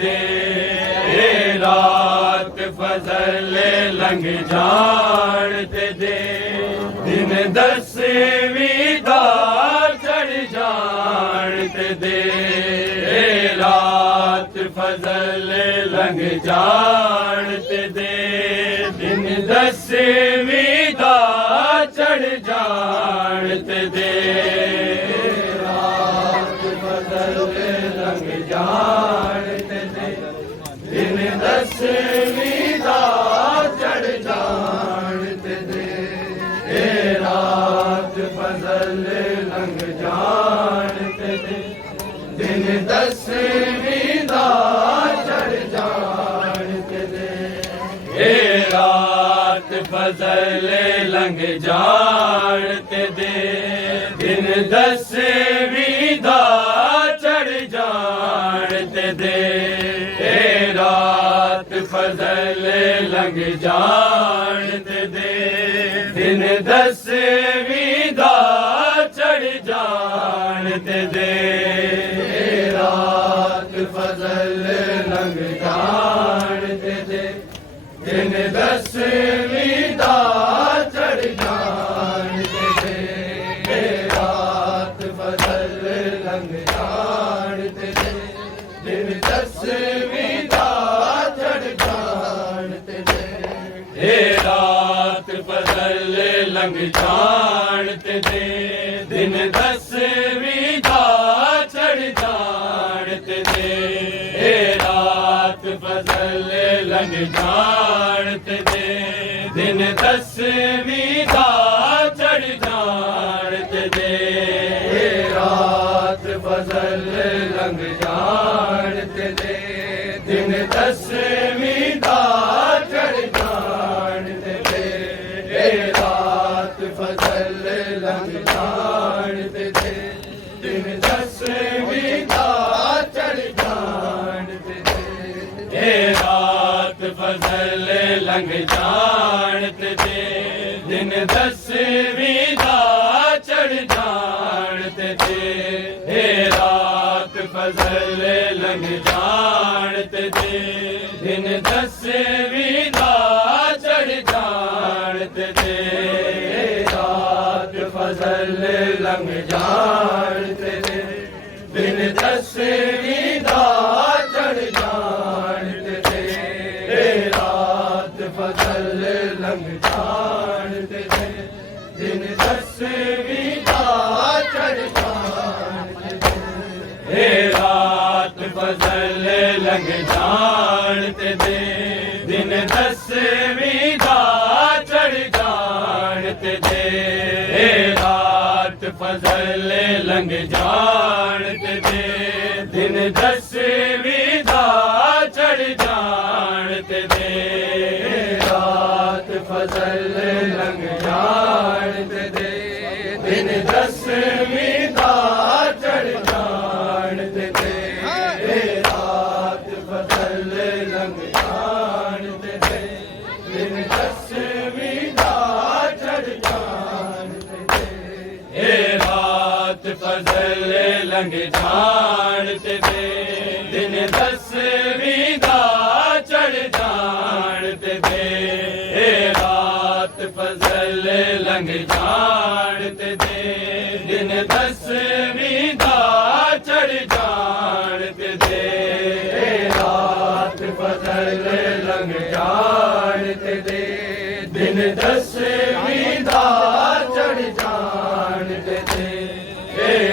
दे, रात फजल लंघ जान ते दे, दिन 10वीं दा चढ़ जान ते दे, रात फजल लंघ जान ते दे, दिन 10वीं दा चढ़ जान ते दे, रात फजल लंघ जान ते दे, दिन 10वीं दा चढ़ जान ते दे, रात फजल लंघ जान ते दे, दिन 10वीं दा चढ़ जान ते दे, रात फजल लंघ जान ते दे, दिन 10वीं दा चढ़ जान ते दे, रात फजल लंघ जान ते दे, दिन 10वीं दा चढ़ जान ते दे, रात फजल लंघ जान ते दे, दिन 10वीं दा चढ़ जान ते दे, रात फजल लंघ जान ते दे, दिन 10वीं दा चढ़ जान ते दे, रात फजल लंघ जान ते दे, दिन 10वीं दा चढ़ जान ते दे, रात फजल लंघ जान ते दे, दिन 10वीं दा चढ़ जान ते दे, रात फजल लंघ जान ते दे, दिन 10वीं दा चढ़ जान ते दे, रात फजल लंघ जान ते दे, दिन 10वीं दा चढ़ जान ते दे, रात फजल लंघ जान ते दे, दिन 10वीं दा चढ़ जान ते दे, रात फजल लंघ जान ते दे, दिन 10वीं दा चढ़ जान ते दे, रात फजल लंघ जान ते दे, दिन 10वीं दा चढ़ जान ते दे, रात फजल लंघ जान ते दे, दिन 10वीं दा चढ़ जान ते दे, रात फजल लंघ जान ते दे, दिन 10वीं दा चढ़ जान ते दे, रात फजल लंघ जान ते दे, दिन 10वीं दा चढ़ जान ते दे, रात फजल लंघ जान ते दे, दिन 10वीं दा चढ़ जान ते दे, रात फजल लंघ जान ते दे, दिन 10वीं दा चढ़ जान ते दे, रात फजल लंघ जान ते दे, दिन 10वीं दा चढ़ जान ते दे, रात फजल लंघ जान ते दे, दिन 10वीं दा चढ़ जान ते दे, रात फजल लंघ जान ते दे, दिन 10वीं दा चढ़ जान ते दे,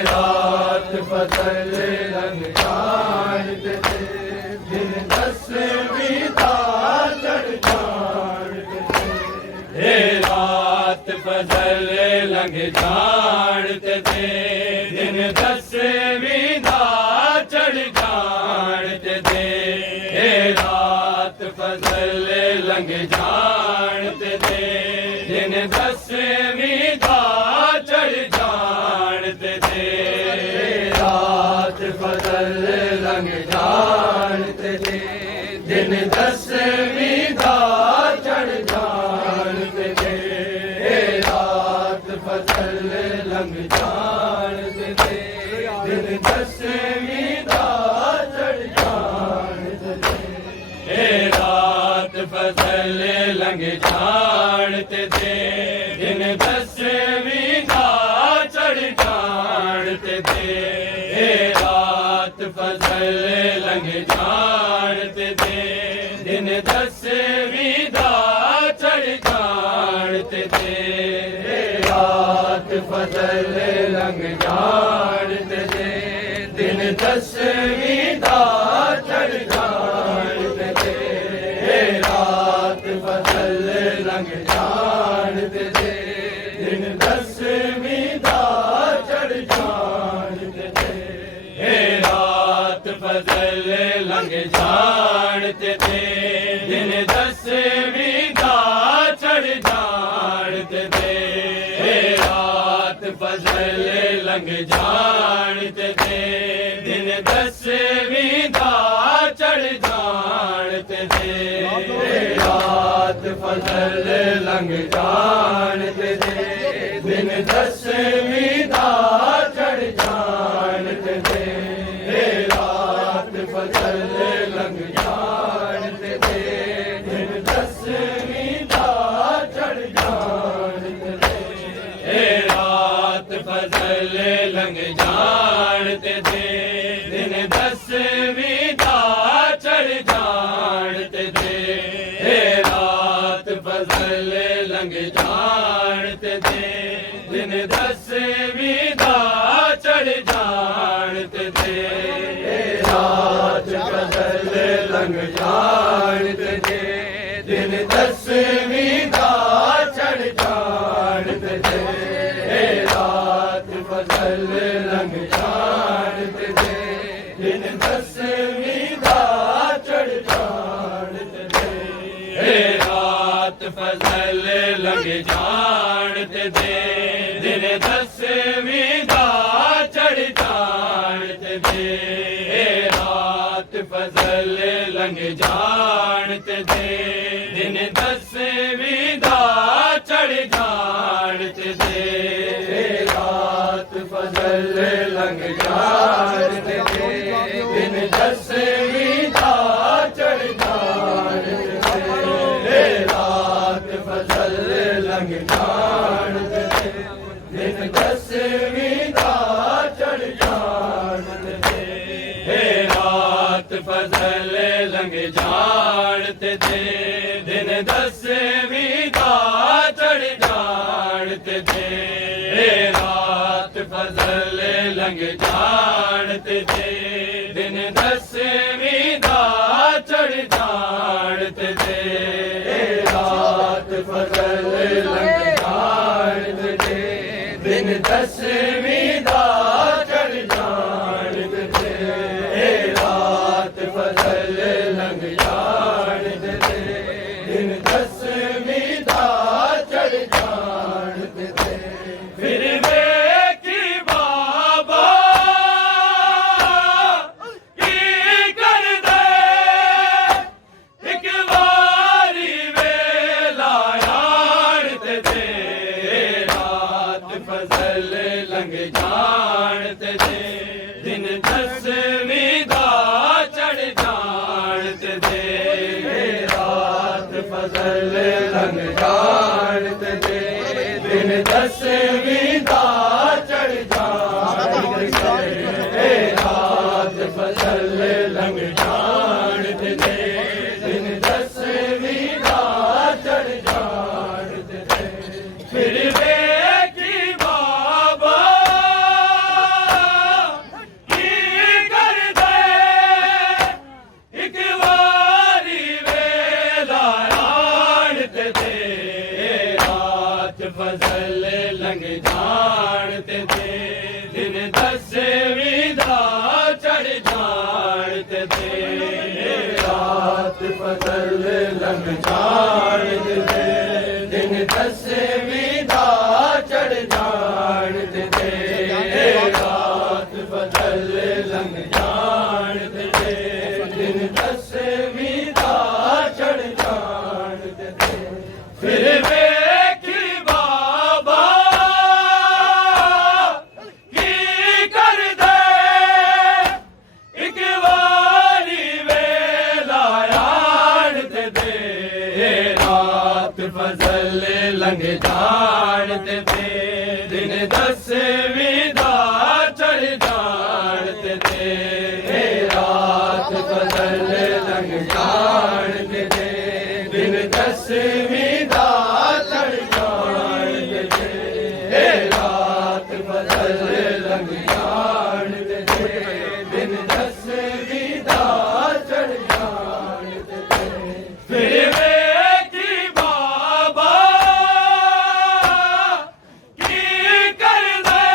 रात फजल लंघ जान ते दे, दिन 10वीं दा चढ़ जान ते दे, रात फजल लंघ जान ते दे, दिन 10वीं दा चढ़ जान ते दे, रात फजल लंघ जान ते दे, दिन 10वीं दा चढ़ जान ते दे, रात फजल लंघ जान ते दे, दिन 10वीं दा चढ़ जान ते दे, रात फजल लंघ जान ते दे, दिन 10वीं दा चढ़ जान लंघ जाणते थे दिन दसवीं दा चढ़ जाणते थे रात फजल लंघ जाणते थे दिन दसवीं दा चढ़ जाणते थे रात फजल लंघ जाणते थे दिन दसवीं दा चढ़ जाणते थे रात फजल लंघ जाणते थे दिन दसवीं दा चढ़ जाणते थे रात फजल लंघ जाणते थे दिन दसवीं दा चढ़ जाणते थे रात फजल लंघ जाणते थे दिन दसवीं दा चढ़ जाणते थे रात फजल लंघ जाणते थे दिन दसवीं दा चढ़ जाणते थे रात फजल लंघ जाणते थे दिन दसवीं दा चढ़ जाणते थे रात फजल लंघ जाणते थे दिन दसवीं दा चढ़ जाणते थे रात फजल लंघ जाणते थे दिन दसवीं दा चढ़ जाणते थे रात फजल लंघ जाणते थे दिन दसवीं दा चढ़ जाणते थे रात फजल लंघ जाणते थे दिन दसवीं दा चढ़ जाणते थे रात फजल लंघ जाणते थे दिन दसवीं दा चढ़ जाणते थे रात फजल लंघ जाणते थे दिन दसवीं दा चढ़ जाणते थे रात फजल लंघ जाणते थे दिन दसवीं दा चढ़ जाणते थे रात फजल लंघ जाणते थे दिन दसवीं दा चढ़ जाणते थे रात फजल लंघ जाणते थे दिन दसवीं दा चढ़ जाणते थे रात फजल लंघ जाणते थे दिन दसवीं दा चढ़ जाणते थे रात फजल लंघ जाणते थे दिन दसवीं दा चढ़ जाणते थे रात फजल लंघ जाणते थे दिन दसवीं दा चढ़ जाणते थे फिर वेखी बाबा की कर दे एक वारी वेला याणते थे रात फजल लंघ जाणते थे दिन दसवीं दा चढ़ जाणते थे रात फजल लंघ जाणते थे दिन दसवीं दा चढ़ जाणते थे रात फजल लंघ जाणते थे दिन दसवीं दा चढ़ जाणते थे फिर वेखी बाबा की कर दे एक वारी वेला याणते थे रात फजल लंघ जाणते थे दिन दसवीं दा चढ़ जाणते थे रात फजल लंघ जाणते थे दिन दसवीं दा चढ़ जाणते थे रात फजल लंघ जाणते थे दिन दसवीं दा चढ़ जाणते थे फिर वेखी बाबा की कर दे एक वारी वेला याणते थे रात दे, रात फजल लंघ जाण दे, दिन दसवीं दा चढ़ जाण दे, रात फजल लंघ जाण दे, दिन दसवीं दा चढ़ जाण दे। फिर वेखी बाबा की करदे,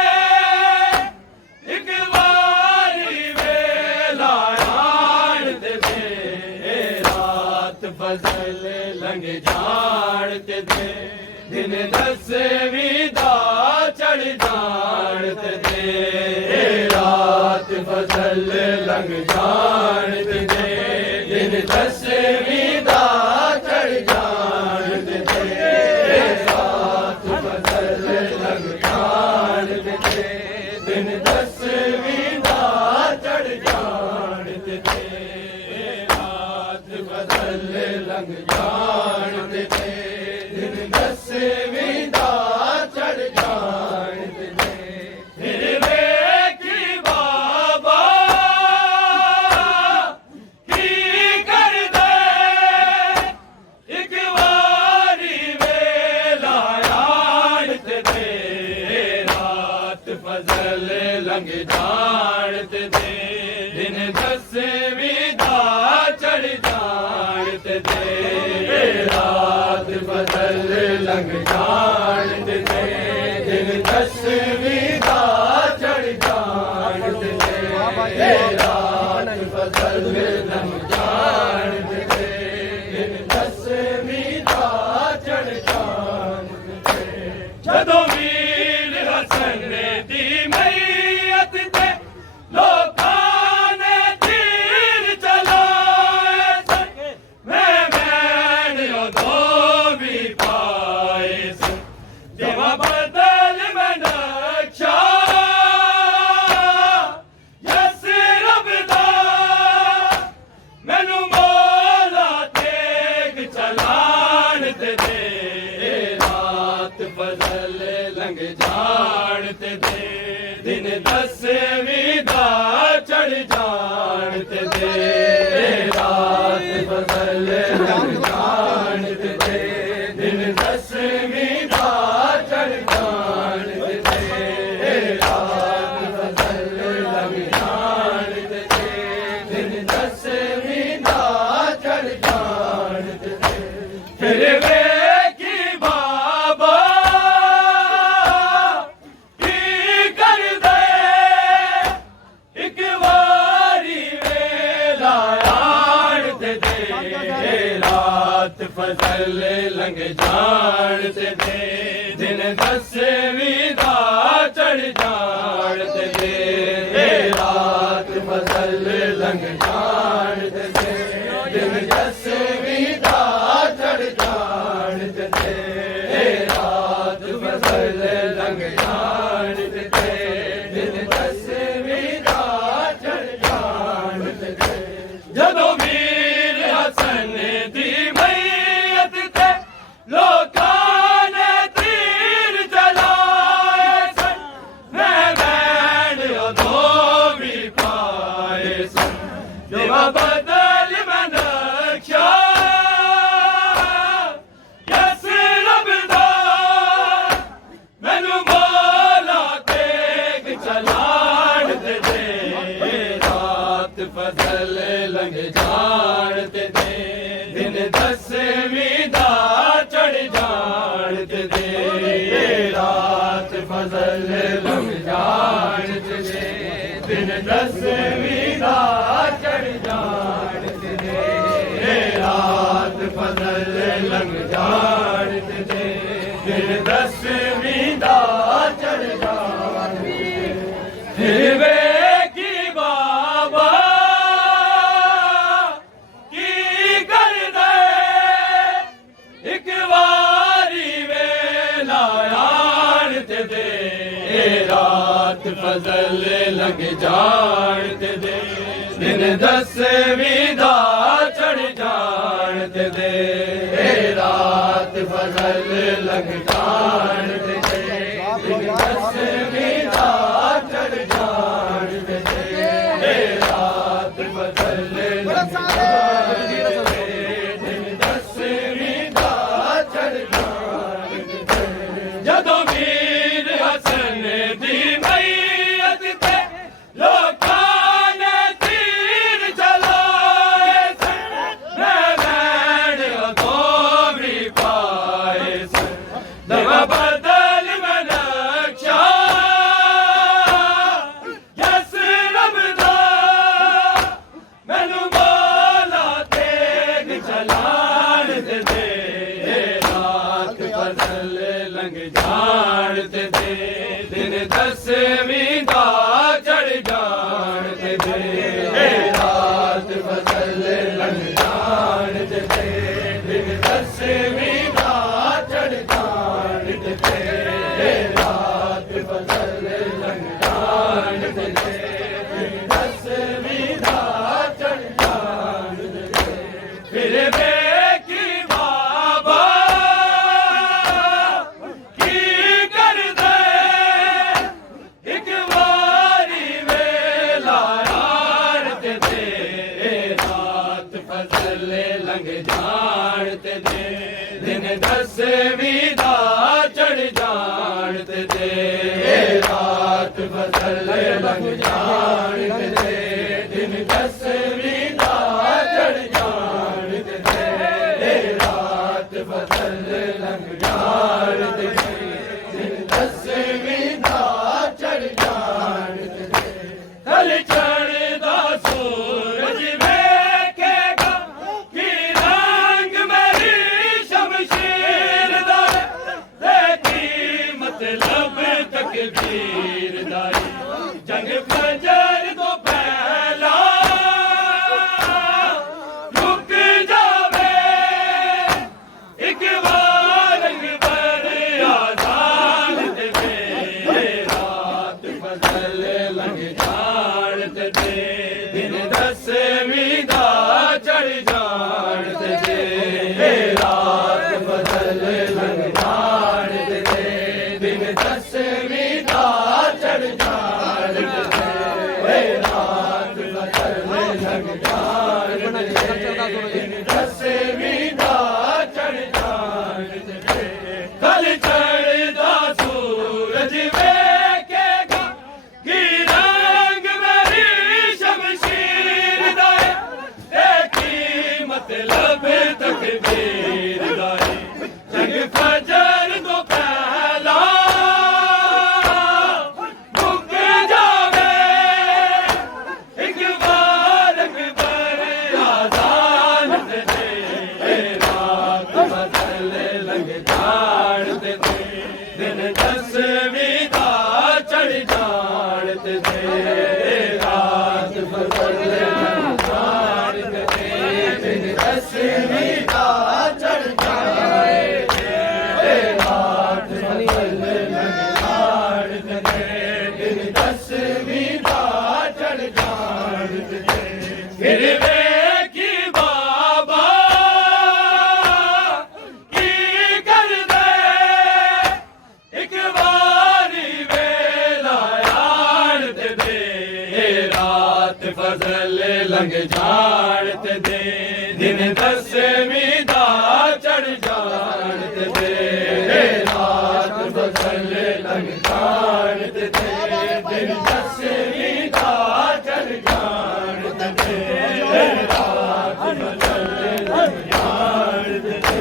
इक वारी वेला आण दे, रात फजल लंघ जाण दे, दिन दसवीं दा चढ़ जाण दे, रात फजल लंघ जाण दे, दिन दसवीं दा चढ़ जाण दे, रात फजल लंघ जाण दे, दिन दसवीं दा चढ़ जाण दे, रात फजल लंघ जाण दे, दिन दसवीं दा चढ़ जाण दे। फिर वेखी बाबा की करदे, इक वारी वेला आण दे, रात फजल लंघ जाण दे, दिन दसवीं दा चढ़ जाण दे, रात फजल लंघ जाण दे, दिन दसवीं दा चढ़ जाण दे, रात फजल लंघ जाण दे, दिन दसवीं दा चढ़ जाण दे। जदों वीर हसन दी मैयत ते लोकां ने तीर चलाए सन, मैं उदों भी पाए सन, जेवा बदल मैं नक्शा यस रब दा, मैनू मौला तेग चलाण दे, रात फजल लंघ जाण दे, दिन दसवीं दा चढ़ जाण दे, रात फजल लंघ जाण दे, दिन दसवीं दा चढ़ जाण दे, रात फजल लंघ जाण दे, दिन दसवीं दा चढ़ जाण दे। फिर वेखी बाबा की करदे, इक वारी वेला आण दे, रात फजल लंघ जाण दे, दिन दसवीं दा चढ़ जाण दे, रात फजल लंघ जाण दे, दिन दसवीं दा चढ़ जाण दे, रात फजल लंघ जाण दे, दिन दसवीं दा चढ़ जाण दे। जदों वीर हसन दी मैयत ते लोकां ने तीर चलाए सन, मैं उदों भी पाए सन, जेवा बदल मैं नक्शा यस रब दा, मैनू मौला तेग चलाण दे, रात फजल लंघ जाण दे, दिन दसवीं दा चढ़ जाण दे, रात फजल लंघ जाण दे, दिन दसवीं दा चढ़ जाण दे, रात फजल लंघ जाण दे, दिन दसवीं दा चढ़ जाण दे। फिर वेखी बाबा की करदे, इक वारी वेला आण दे, रात फजल लंघ जाण दे, दिन दसवीं दा चढ़ जाण दे, रात फजल लंघ जाण दे, दिन दसवीं दा चढ़ जाण दे, दे रात फजल लंघ जान दे दिन दसवीं दा चढ़ जान दे रात फजल लंघ जान दे दिन दसवीं दा चढ़ जान दे फिर बेकी बाबा की कर दे एक बारी वेला यार ते दे रात फजल लंघ जान ते दे दिन दसवीं दा चढ़ जान ते दे रात फजल लंघ जान ते दे दिन दसवीं दा चढ़ जान ते दे रात फजल लंघ जान ते दे दिन दसवीं दा चढ़ जान ते दे कल चढ़दा सूरज वेखेगा कि रंग मेरी शमशीर दा देखी मतलब तकदीर दा जंग फजर तो पहला रुक जावे एक बार अकबर आजान ते दे रात फजल लंघ जान ते दे दिन दसवीं दा चढ़ जान ते दे रात फजल लंघ जान ते दे दिन दसवीं दा चढ़ जान ते दे रात फजल लंघ जान ते दे दिन दसवीं दा चढ़ जान ते दे कल चढ़दा सूरज वेखेगा कि रंग मेरी शमशीर दा देखी मतलब तकदीर दा जंग फजर तो पहला रुक जावे एक बार अकबर आजान ते दे रात फजल लंघ जान ते दे दिन दसवीं दा चढ़ जान ते दे रात फजल लंघ जान ते दे दिन दसवीं दा चढ़ जान ते दे रात फजल लंघ जान ते दे दिन दसवीं दा चढ़ जान ते दे फिर वेखी बाबा की कर दे एक बारी वेला यार ते दे रात फजल लंघ जान ते दे दिन दसवीं दा चढ़ जान ते दे रात फजल लंघ जान ते दे दिन दसवीं दा चढ़ जान ते दे रात फजल लंघ जान ते दे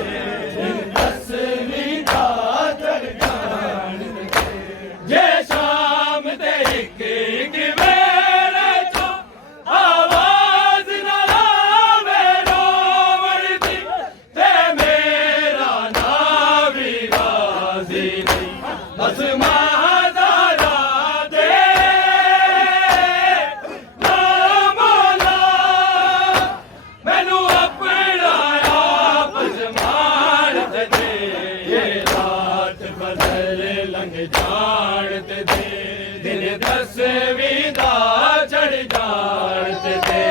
दिन दसवीं दा चढ़ जान ते दे जे शाम दे एक वेले चो आवाज न लावे रोवण दी ते मेरा ना भी राजी नहीं बस महादारा दे ना मौला मैनू अपना आप जमान ते दे रात फजल लंघ जान ते दे दिन दसवीं दा चढ़ जान ते दे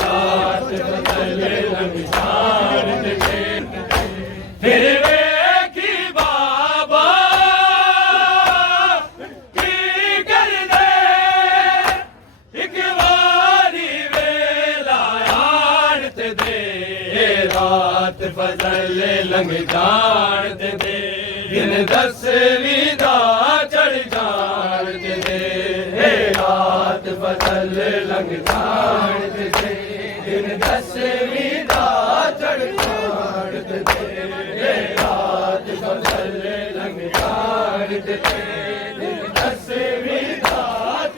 रात फजल लंघ जान ते दे फिर वेखी बाबा की कर दे एक बारी वेला यार ते दे रात फजल लंघ जान ते दे दिन दसवीं दा चढ़ जान ते दे रात फजल लंघ जान ते दे दिन दसवीं दा चढ़ जान ते दे रात फजल लंघ जान ते दे दिन दसवीं दा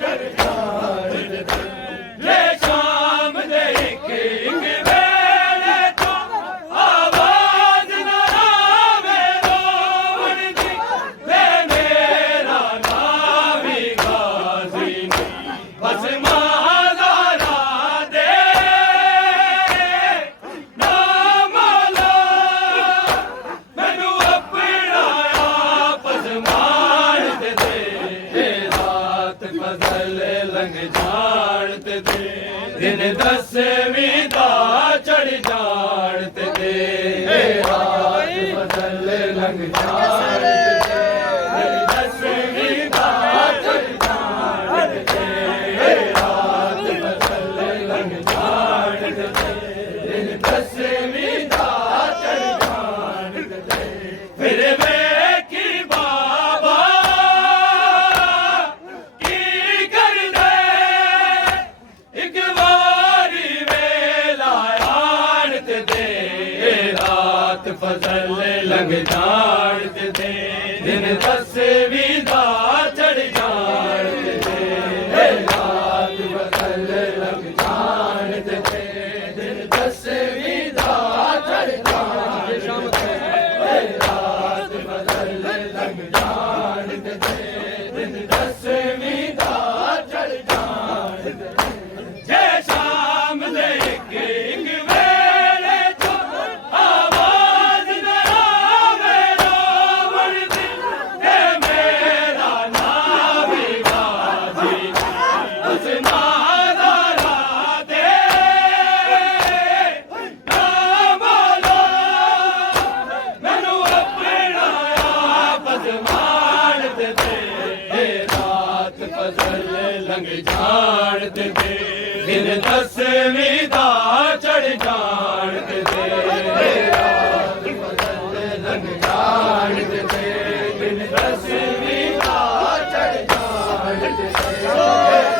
चढ़ जान ते दे ले शाम दे एक वेले तो आवाज न आवे रोवण दी ते मेरा ना भी गाजी नहीं बस मां दे दिन दसवीं दा चढ़ जान ते दे रात बदल लंघ जान ते दिन दसवीं दा चढ़ जान ते रात बदल लंघ जान ते दिन दसवीं दा चढ़ जान ते फिर वेखी बाबा की कर दे एक बारी वेला आन ते दे रात फजल लंघ जान ते दे दिन दसवीं दा चढ़ जान ते दे रात फजल लंघ जान ते दे दिन दसवीं दा चढ़ जान ते दे रात फजल लंघ जान ते दे दिन दसवीं दा चढ़ जान ते दे जे शाम दे एक वेले चो आवाज न आवे रावण दी ते मेरा नाम भी बाजी उस नादारा दे ना बोलो मैनू अपना आपस मान ते दे रात फजल लंघ जान ते दे दिन दसवीं दा चढ़ जान ते दे रात फजल लंघ जान ते दे दिन दसवीं दा चढ़ जान ते दे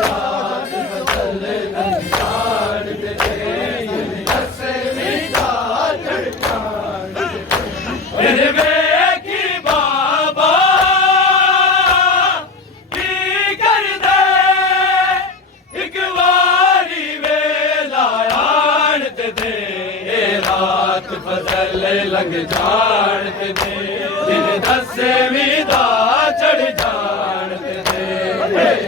रात फजल लंघ जान ते दे दिन दसवीं दा चढ़ जान ते दे फिर वेखी बाबा की कर दे एक बारी वेला आन ते दे रात फजल लंघ जान ते दे दिन दसवीं दा चढ़ जान ते दे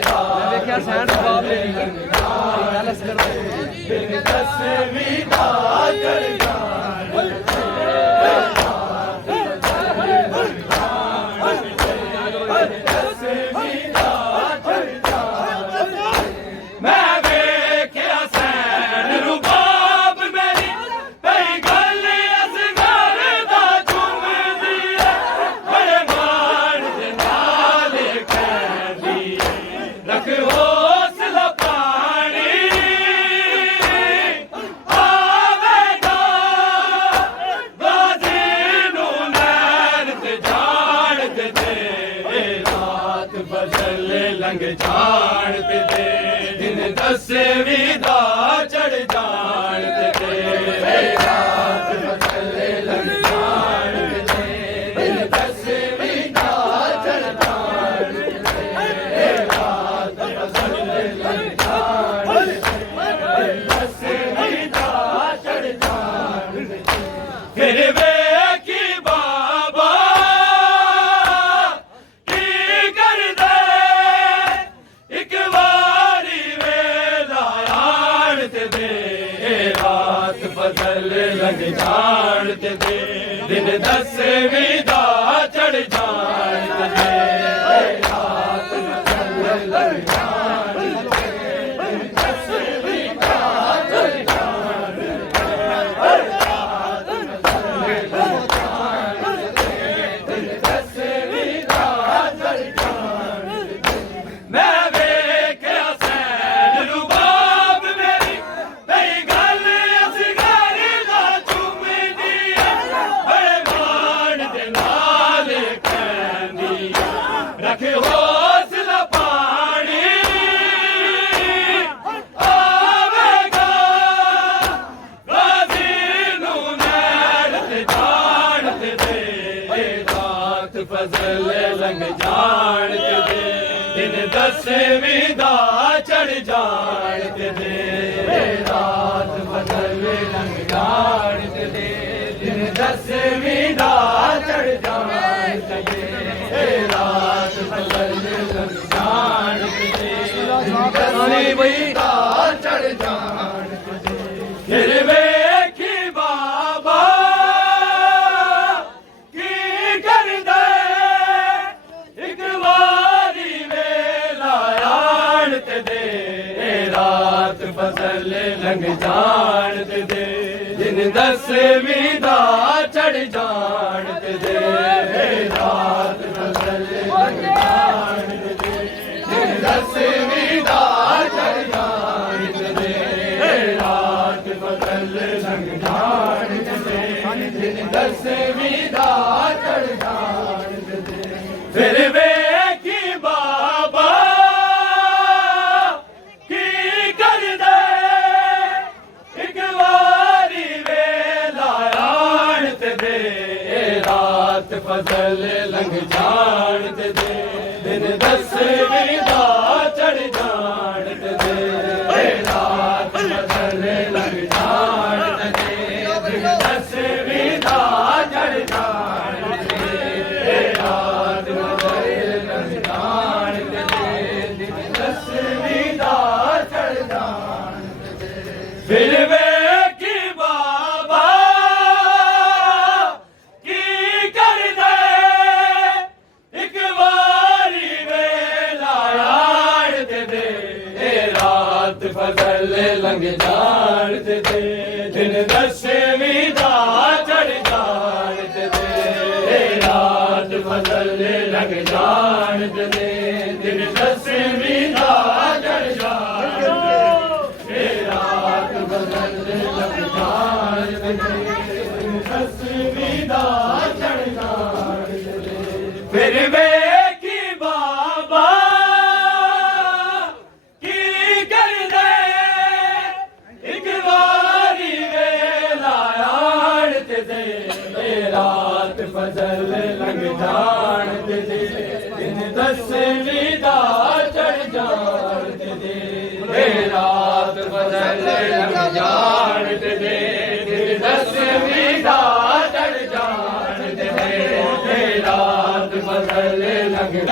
रात फजल लंघ जान ते दे दिन दसवीं दा चढ़ जान ते दे रात फजल लंघ जान ते दे दसवीं दा चढ़ जान ते दे मैं वेख्या सैन रुबाब मेरी कई गल असगर दा चुमदी है बड़े मान दे नाल कहदी रख हौसला पानी आवेगा गाजी नू नैन ते जान ते दे रात फजल लंघ जान ते दे दिन दसवीं दा चढ़ जान ते दे रात फजल लंघ जान ते दे दिन दसवीं दा चढ़ जान ते दे रात फजल लंघ जान ते दे दसवीं दा चढ़ जान ते दे फिर वेखी बाबा की कर दे एक बारी वेला आन ते दे रात फजल लंघ जान ते दे दिन दसवीं दा चढ़ जान ते दे रात फजल लंघ जान ते दे दिन दसवीं दा चढ़ जान ते दे रात फजल लंघ जान ते दे दिन दसवीं दा चढ़ जान ते दे मैं वेख्या सैन रुबाब मेरी कई गल असगर दा चुमदी है बड़े मान दे नाल कहदी रख हौसला पानी आवेगा गाजी नू नैन ते जान ते दे रात फजल लंघ जान ते दे दिन दसवीं दा चढ़ जान ते दे रात फजल लंघ जान ते दे दिन दसवीं दा चढ़ जान ते दे रात फजल लंघ जान ते दे दसवीं दा चढ़ जान ते दे फिर वेखी बाबा की कर दे एक बारी वेला आन ते दे रात ਫਜ਼ਲ ਲੰਘ ਜਾਣ ਤੇ ਦੇ ਦਿਨ ਦਸਵੀਂ ਦਾ ਚੜ ਜਾਣ ਤੇ ਦੇ ਰਾਤ ਫਜ਼ਲ ਲੰਘ ਜਾਣ ਤੇ ਦੇ ਦਿਨ ਦਸਵੀਂ ਦਾ ਚੜ ਜਾਣ ਤੇ ਦੇ ਰਾਤ ਫਜ਼ਲ ਲੰਘ ਜਾਣ ਤੇ ਦੇ ਦਿਨ ਦਸਵੀਂ ਦਾ ਚੜ ਜਾਣ ਤੇ ਦੇ ਫਿਰ ਵੇਖੀ ਬਾਬਾ ਕੀ ਕਰਦੇ ਇੱਕ ਵਾਰੀ ਵੇਲਾ ਆਣ ਤੇ ਦੇ ਰਾਤ ਫਜ਼ਲ ਲੰਘ ਜਾਣ ਤੇ ਦੇ ਦਿਨ ਦਸਵੀਂ ਦਾ ਚੜ ਜਾਣ ਤੇ ਦੇ ਰਾਤ ਫਜ਼ਲ ਲੰਘ ਜਾਣ ਤੇ ਦੇ ਦਿਨ ਦਸਵੀਂ ਦਾ ਚੜ ਜਾਣ ਤੇ ਦੇ ਰਾਤ ਫਜ਼ਲ ਲੰਘ ਜਾਣ ਤੇ ਦੇ ਦਿਨ ਦਸਵੀਂ ਦਾ ਚੜ ਜਾਣ ਤੇ ਦੇ ਫਿਰ ਵੇਖੀ ਬਾਬਾ ਕੀ ਕਰਦੇ ਇੱਕ ਵਾਰੀ ਵੇਲਾ ਆਣ ਤੇ ਦੇ ਰਾਤ ਫਜ਼ਲ ਲੰਘ ਜਾਣ ਤੇ ਦੇ ਦਿਨ ਦਸਵੀਂ ਦਾ ਚੜ ਜਾਣ ਤੇ ਦੇ ਰਾਤ ਫਜ਼ਲ ਲੰਘ ਜਾਣ ਤੇ ਦੇ ਦਿਨ ਦਸਵੀਂ ਦਾ ਚੜ ਜਾਣ ਤੇ ਰਾਤ ਫਜ਼ਲ ਲੰਘ ਜਾਣ ਤੇ ਦੇ ਦਿਨ ਦਸਵੀਂ ਦਾ ਚੜ ਜਾਣ ਤੇ ਦੇ ਫਿਰ ਵੇਖੀ ਬਾਬਾ ਕੀ ਕਰਦੇ ਇੱਕ ਵਾਰੀ ਵੇਲਾ ਆਣ ਤੇ ਦੇ ਰਾਤ ਫਜ਼ਲ ਲੰਘ ਜਾਣ ਤੇ ਦੇ ਦਿਨ ਦਸਵੀਂ ਦਾ ਚੜ ਜਾਣ ਤੇ ਦੇ ਰਾਤ ਫਜ਼ਲ ਲੰਘ ਜਾਣ ਤੇ ਦੇ ਦਿਨ ਦਸਵੀਂ ਦਾ ਚੜ ਜਾਣ ਤੇ ਦੇ ਰਾਤ ਫਜ਼ਲ ਲੰਘ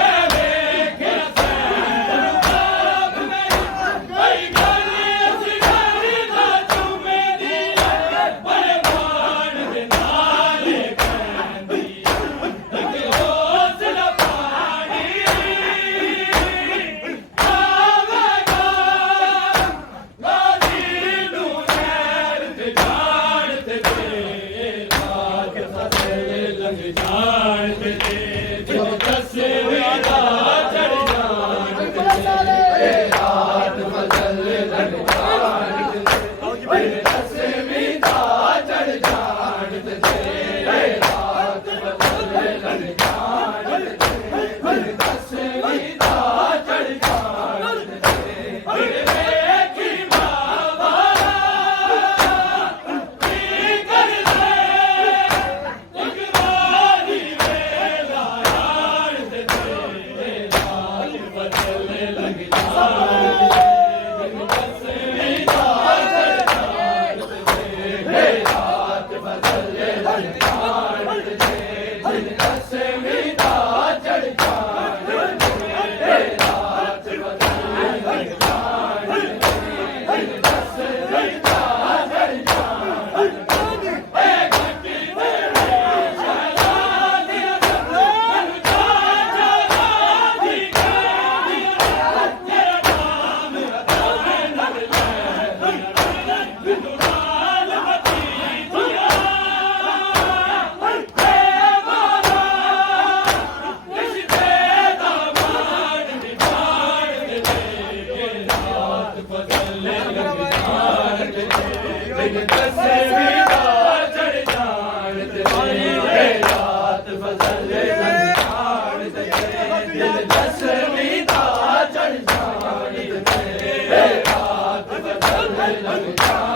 Hey,